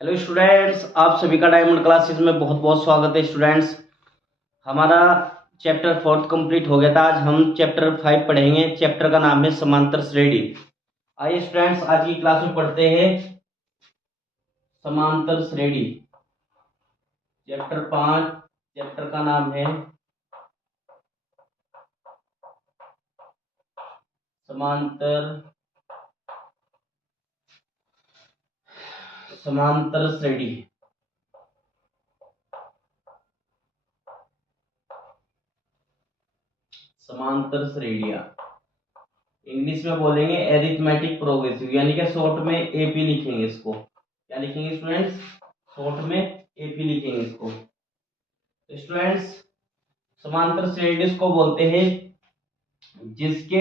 Hello students, आप सभी का डायमंड क्लासेस में बहुत बहुत स्वागत है। स्टूडेंट्स, हमारा चैप्टर 4 कंप्लीट हो गया था। आज हम चैप्टर 5 पढ़ेंगे। चैप्टर का नाम है समांतर श्रेणी। आइए स्टूडेंट्स, आज की क्लास में पढ़ते हैं समांतर श्रेणी। चैप्टर 5, चैप्टर का नाम है समांतर समांतर श्रेणी। समांतर श्रेणियां इंग्लिश में बोलेंगे एरिथमेटिक प्रोग्रेसिव, यानी कि शॉर्ट में एपी लिखेंगे इसको। क्या लिखेंगे स्टूडेंट्स? शॉर्ट में एपी लिखेंगे इसको। स्टूडेंट्स, समांतर श्रेणी को बोलते हैं जिसके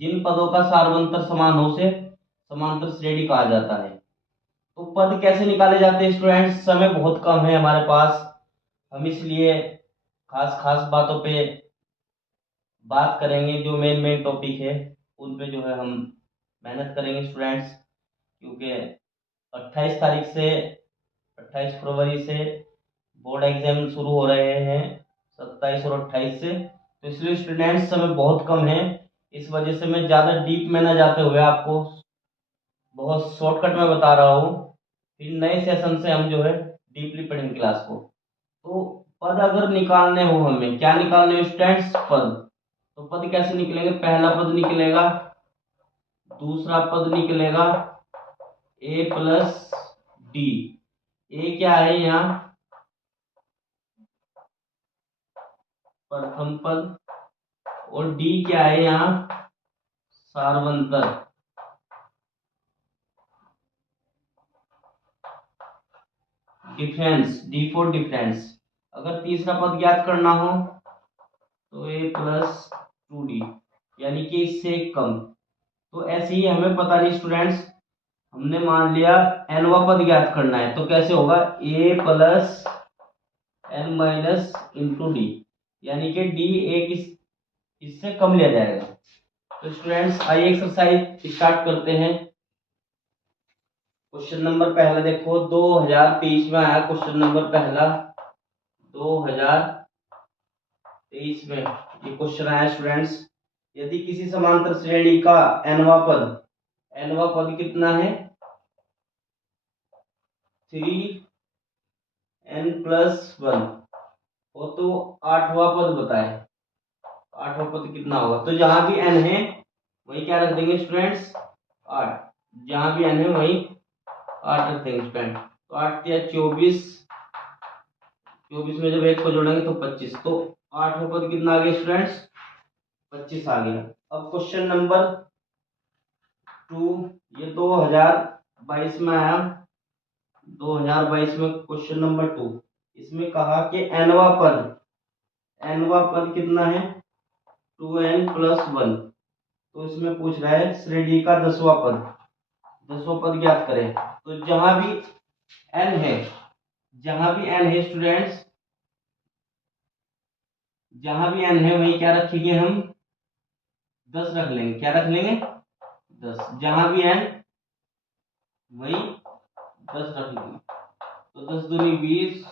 जिन पदों का सार्वंतर समान हो से समांतर श्रेणी कहा जाता है। तो पद कैसे निकाले जाते हैं स्टूडेंट्स? समय बहुत कम है हमारे पास, हम इसलिए खास खास बातों पे बात करेंगे। जो मेन मेन टॉपिक है उन पे जो है हम मेहनत करेंगे स्टूडेंट्स, क्योंकि 28 तारीख से 28 फरवरी से बोर्ड एग्जाम शुरू हो रहे हैं, 27 और 28 से। तो इसलिए स्टूडेंट्स समय बहुत कम है, इस वजह से मैं ज़्यादा डीप में ना जाते हुए आपको बहुत शॉर्टकट में बता रहा हूँ। फिर नए सेशन से हम जो है डीपली पढ़ेंगे क्लास को। तो पद अगर निकालने हो, हमें क्या निकालने हो स्टूडेंट्स? पद। तो पद कैसे निकलेंगे? पहला पद निकलेगा, दूसरा पद निकलेगा ए प्लस डी। ए क्या है यहाँ? प्रथम पद। और डी क्या है यहाँ? सार्वंतर। Difference, D for difference. अगर तीसरा पद ज्ञात करना हो तो ए प्लस 2d, यानी कि इससे कम। तो ऐसे ही हमें पता नहीं स्टूडेंट्स, हमने मान लिया एनवा पद ज्ञात करना है, तो कैसे होगा? A plus N minus into D, यानी कि डी एक इससे कम लिया जाएगा। तो स्टूडेंट्स, आइए एक्सरसाइज स्टार्ट करते हैं। क्वेश्चन नंबर पहला देखो, 2023 में आया क्वेश्चन नंबर पहला। 2023 में ये क्वेश्चन आया स्टूडेंट्स। यदि किसी समांतर श्रेणी का एनवा पद कितना है? 3n+1 हो, तो आठवां पद बताए। आठवां पद कितना होगा? तो जहां भी n है वही क्या रख देंगे स्टूडेंट्स? 8। जहां भी n है वही 8 रख देंगे स्टूडेंट। तो 8 या 24, 24 में जब एक को जोड़ेंगे तो 25। तो आठवां पद कितना आ गया स्टूडेंट्स? 25 आ गया। अब क्वेश्चन नंबर 2, ये 2022 में आया। 2022 में क्वेश्चन नंबर 2, इसमें कहा कि एनवा पद कितना है? 2n+1। तो इसमें पूछ रहा है श्रेणी का 10वां पद। 10वां पद ज्ञात करें। तो जहां भी n है स्टूडेंट्स, जहां भी n है वहीं क्या रखेंगे हम? 10 रख लेंगे। क्या रख लेंगे? 10। जहां भी n वहीं 10 रख लेंगे। तो 10 दूनी 20,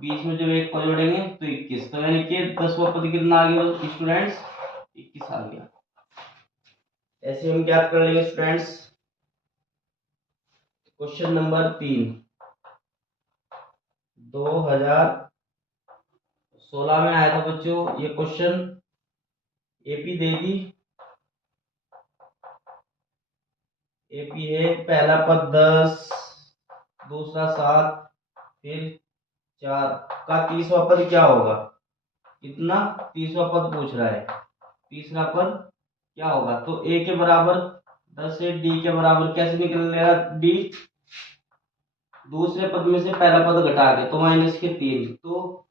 20 में जब एक को जोड़ेंगे तो 21। तो यानी कि 10वां पद कितना आ गया स्टूडेंट्स? 21 आ गया। ऐसे हम ज्ञात कर लेंगे स्टूडेंट्स। क्वेश्चन नंबर 3, 2016 में आया था बच्चों ये क्वेश्चन। एपी दे दी। एपी है, पहला पद 10, दूसरा 7, फिर 4 का 30वां पद क्या होगा? कितना? 30वां पद पूछ रहा है। तीसरा पद क्या होगा? तो ए के बराबर 10 है, डी के बराबर कैसे निकलेगा? डी दूसरे पद में से पहला पद घटा के, तो -3। तो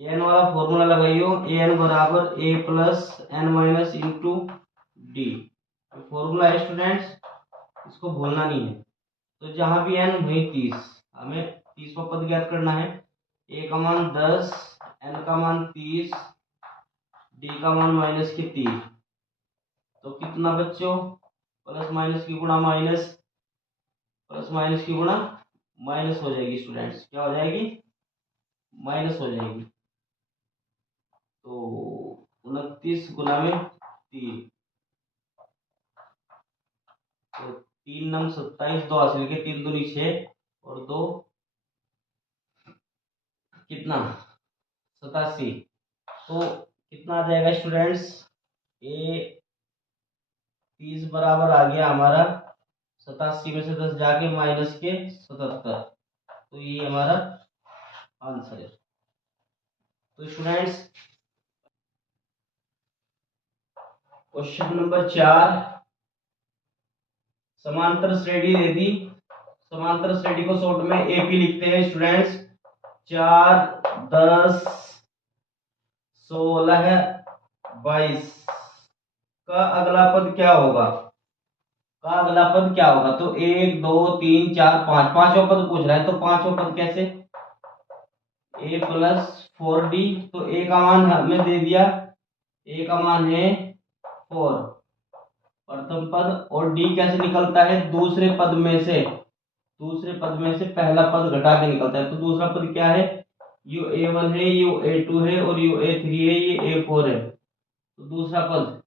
एन वाला फॉर्मूला लगाइयो, एन बराबर A plus N minus into D. Formula है स्टूडेंट्स, इसको भूलना नहीं है। तो जहां भी एन वही 30, हमें 30वां पद ज्ञात करना है। ए का मान 10, एन का मान 30, डी का मान -3। तो कितना बच्चों? प्लस माइनस की गुणा माइनस, प्लस माइनस की गुणा माइनस हो जाएगी स्टूडेंट्स, क्या हो जाएगी, माइनस हो जाएगी। तो 29 गुना में 3, तो 3 नम 27, 2 हासिल के 3 दूनी 6 और 2 कितना 87। तो कितना आ जाएगा स्टूडेंट्स, ए 30 बराबर आ गया हमारा 87 में से 10 जाके माइनस के 77। तो ये हमारा आंसर है। तो स्टूडेंट्स क्वेश्चन नंबर 4, समांतर श्रेणी दे दी, समांतर श्रेणी को शॉर्ट में एपी लिखते हैं स्टूडेंट्स। 4, 10, 16, 22 का अगला पद क्या होगा, का अगला पद क्या होगा। तो 1, 2, 3, 4, 5, पांचवा पद पूछ रहा है। तो पांचवा पद कैसे, a प्लस 4d। तो a का मान हमें दे दिया, a का मान है 4 प्रथम पद, और d कैसे निकलता है, दूसरे पद में से, दूसरे पद में से पहला पद घटा के निकलता है। तो दूसरा पद क्या है, यू a1 है, यू a2 है और यू a3 है, ये a4 है। तो दूसरा पद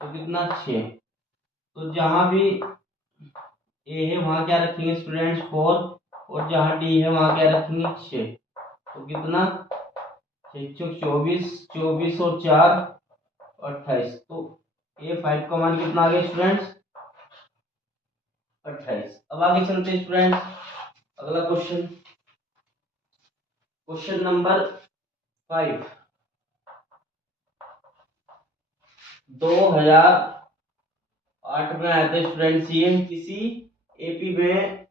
तो कितना 6। तो जहां भी ए है वहां क्या रखेंगे स्टूडेंट्स 4, और जहां डी है वहां क्या रखेंगे 6। तो कितना 6 चौक 24, 24 और 4 28। तो A5 का मान कितना आ गया स्टूडेंट्स 28। अब आगे चलते हैं स्टूडेंट्स, अगला क्वेश्चन, क्वेश्चन नंबर 5। 2008 में आया था स्टूडेंट्स, ये किसी एपी में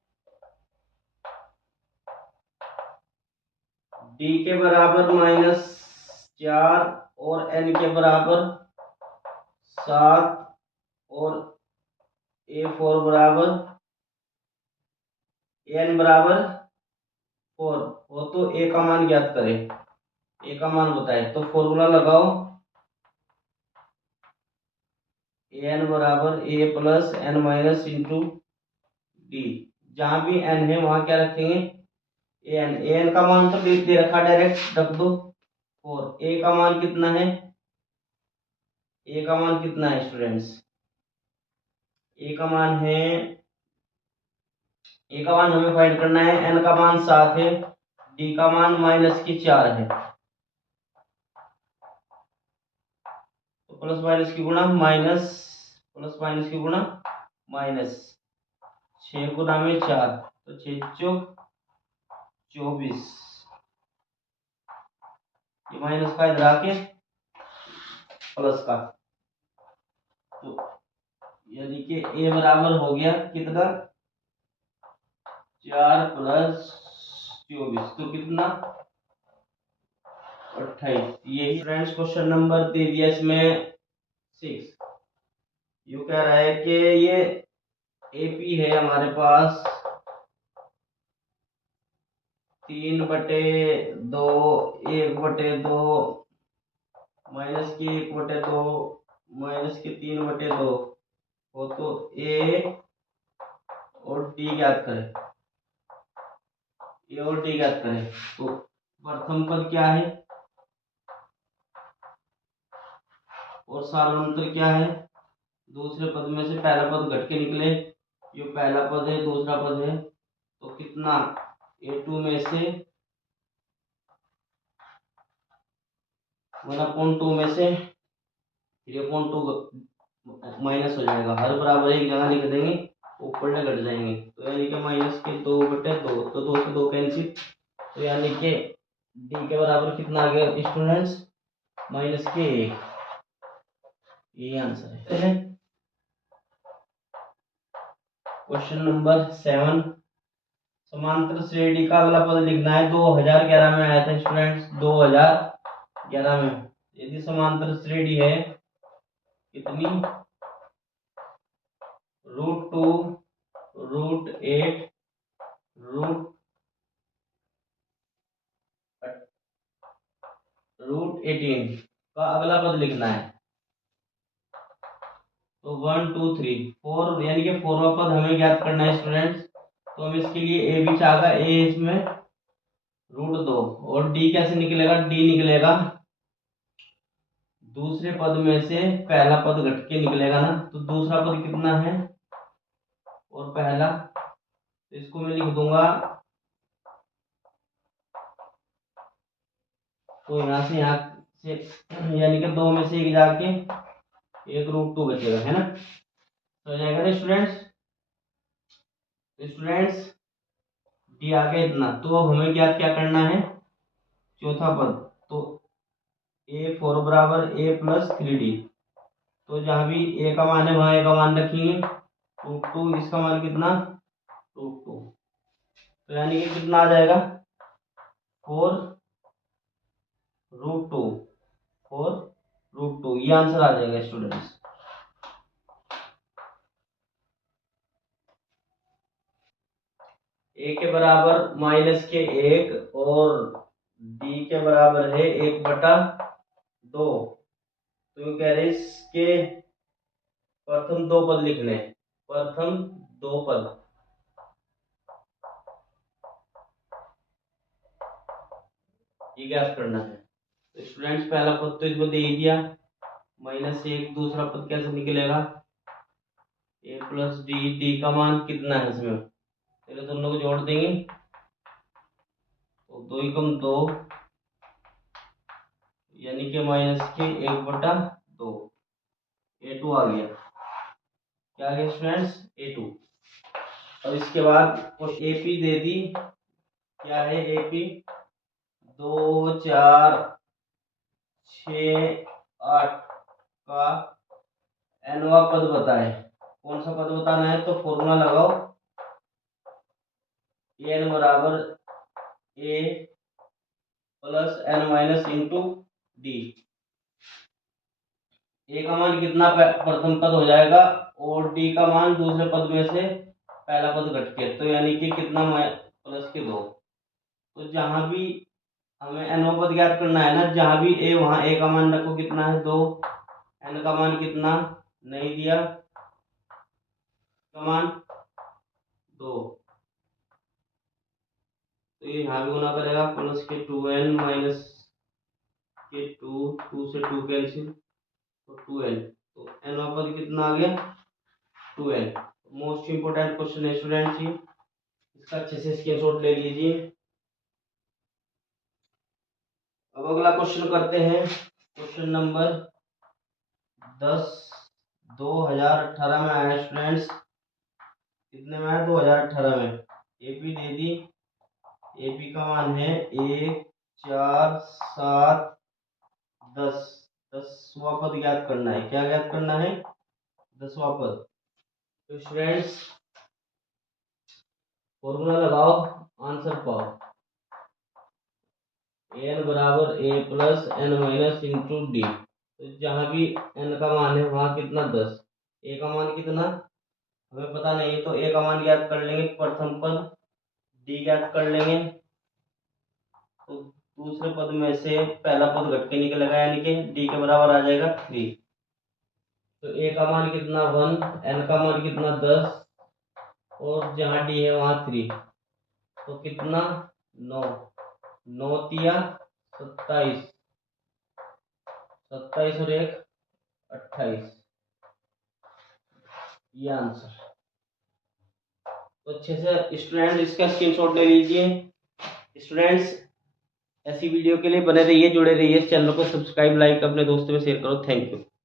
डी के बराबर -4 और एन के बराबर 7 और A4 बराबर एन बराबर 4 हो, तो ए का मान ज्ञात करें, ए का मान बताए। तो फॉर्मूला लगाओ, एन बराबर A plus N minus into D. जहां भी एन है वहां क्या रखेंगे एन, एन का मान तो दे रखा, डायरेक्ट रख दो। और ए का मान कितना है, ए का मान कितना है स्टूडेंट्स, ए का मान है, ए का मान हमें फाइंड करना है, एन का मान 7 है, डी का मान -4 है। तो प्लस माइनस की गुणा माइनस, प्लस माइनस की गुणा माइनस, 6 गुना में 4, तो 6 चौक 24, ये माइनस का इधर आके प्लस का। तो यानी कि ए बराबर हो गया कितना 4 प्लस 24, तो कितना 28। यही फ्रेंड्स क्वेश्चन नंबर दे दिया इसमें 6। यू कह रहा है कि ये एपी है हमारे पास 3/2, 1/2, -1/2, -3/2 हो। तो ए और डी ज्ञात करें, ए और डी ज्ञात करें। तो प्रथम पद क्या है और सालांतर क्या है, दूसरे पद में से पहला पद घट के निकले, ये पहला पद है, दूसरा पद है। तो कितना A2 में से 1/2 में से 3/2 माइनस हो जाएगा, हर बराबर एक जगह लिख देंगे, ऊपर से घट जाएंगे। तो यानी कि -2/2, तो 2 से 2 कैंसिल। तो यानी कि डी के बराबर कितना आ गया स्टूडेंट्स -1। ये आंसर है। क्वेश्चन नंबर 7, समांतर श्रेणी का अगला पद लिखना है। 2011 में आया था स्टूडेंट्स, 2011 में। यदि समांतर श्रेणी है कितनी, √2, √8, √18 का अगला पद लिखना है। तो 1 2 3 4 यानी कि 4वां पद हमें ज्ञात करना है स्टूडेंट्स। तो हम इसके लिए ए भी चाहेगा, ए इसमें √2 और डी कैसे निकलेगा, डी निकलेगा दूसरे पद में से पहला पद घट के निकलेगा ना, तो दूसरा पद कितना है और पहला, तो इसको मैं लिख दूंगा, तो यहाँ से यानी कि 2 में से एक जाके एक √2 बचेगा, है ना। तो हो जाएगा ना स्टूडेंट्स। डी आ गया इतना, तो अब हमें क्या करना है, चौथा पद, तो A4 बराबर A+3D, तो जहां भी ए का मान है वहां ए का मान रखेंगे, √2, इसका मान कितना, √2, तो यानी कि कितना आ जाएगा 4√2, 4√2, ये आंसर आ जाएगा स्टूडेंट्स। ए के बराबर -1 और डी के बराबर है 1/2, तो कह रहे इसके प्रथम 2 पद लिखने, प्रथम 2 पद, ये ज्ञात करना है। तो स्टूडेंट्स पहला पद तो इसको दे ही दिया, -1, दूसरा पद कैसे निकलेगा, A+D, डी का मान कितना है इसमें, चलो दोनों को जोड़ देंगे, तो 2 × 2 यानी कि -1/2, A2 आ गया, क्या आ गया स्टूडेंट्स, A2। और इसके बाद AP दे दी, क्या है AP, 2 4 6 8 का nवां पद बताए, कौन सा पद बताना है, तो फॉर्मूला लगाओ, n बराबर A + n - डी। ए का मान कितना प्रथम पद हो जाएगा और डी का मान दूसरे पद में से पहला पद घट के, तो यानी कि कितना, +2, तो जहां भी हमें nवां पद ज्ञात करना है ना, जहां भी ए वहां ए का मान रखो, कितना है 2, n का मान कितना नहीं दिया, का मान 2, तो ये यहाँ भी गुना करेगा, +2n -2 से 2 कैंसिल, तो 2n, तो n पद कितना आ गया 2n। मोस्ट इंपोर्टेंट क्वेश्चन है स्टूडेंट्स, ये इसका अच्छे से स्क्रीनशॉट ले लीजिए। अब अगला क्वेश्चन करते हैं, क्वेश्चन नंबर 10 2018 में आया स्टूडेंट्स, कितने में आया 2018 में, एपी दे दी, एपी का मान है 1 4 7 10, 10वां पद ज्ञात करना है, क्या ज्ञात करना है, 10वां पद। तो स्टूडेंट्स फॉर्मूला लगाओ, आंसर पाओ, n बराबर A + n - डी, तो जहां भी n का मान है वहां कितना 10, a का मान कितना हमें पता नहीं है, तो a का मान ज्ञात कर लेंगे, प्रथम पद, d ज्ञात कर लेंगे, तो दूसरे पद में से पहला पद घट के निकलेगा, यानी कि d के बराबर आ जाएगा 3, तो a का मान कितना 1, n का मान कितना 10 और जहां d है वहां 3, तो कितना 9, 9 तिया 27, 27 और 1 28, ये आंसर। तो अच्छे से स्टूडेंट इसका स्क्रीनशॉट ले लीजिए। स्टूडेंट्स ऐसी वीडियो के लिए बने रहिए, जुड़े रहिए, चैनल को सब्सक्राइब, लाइक, अपने दोस्तों में शेयर करो। Thank you.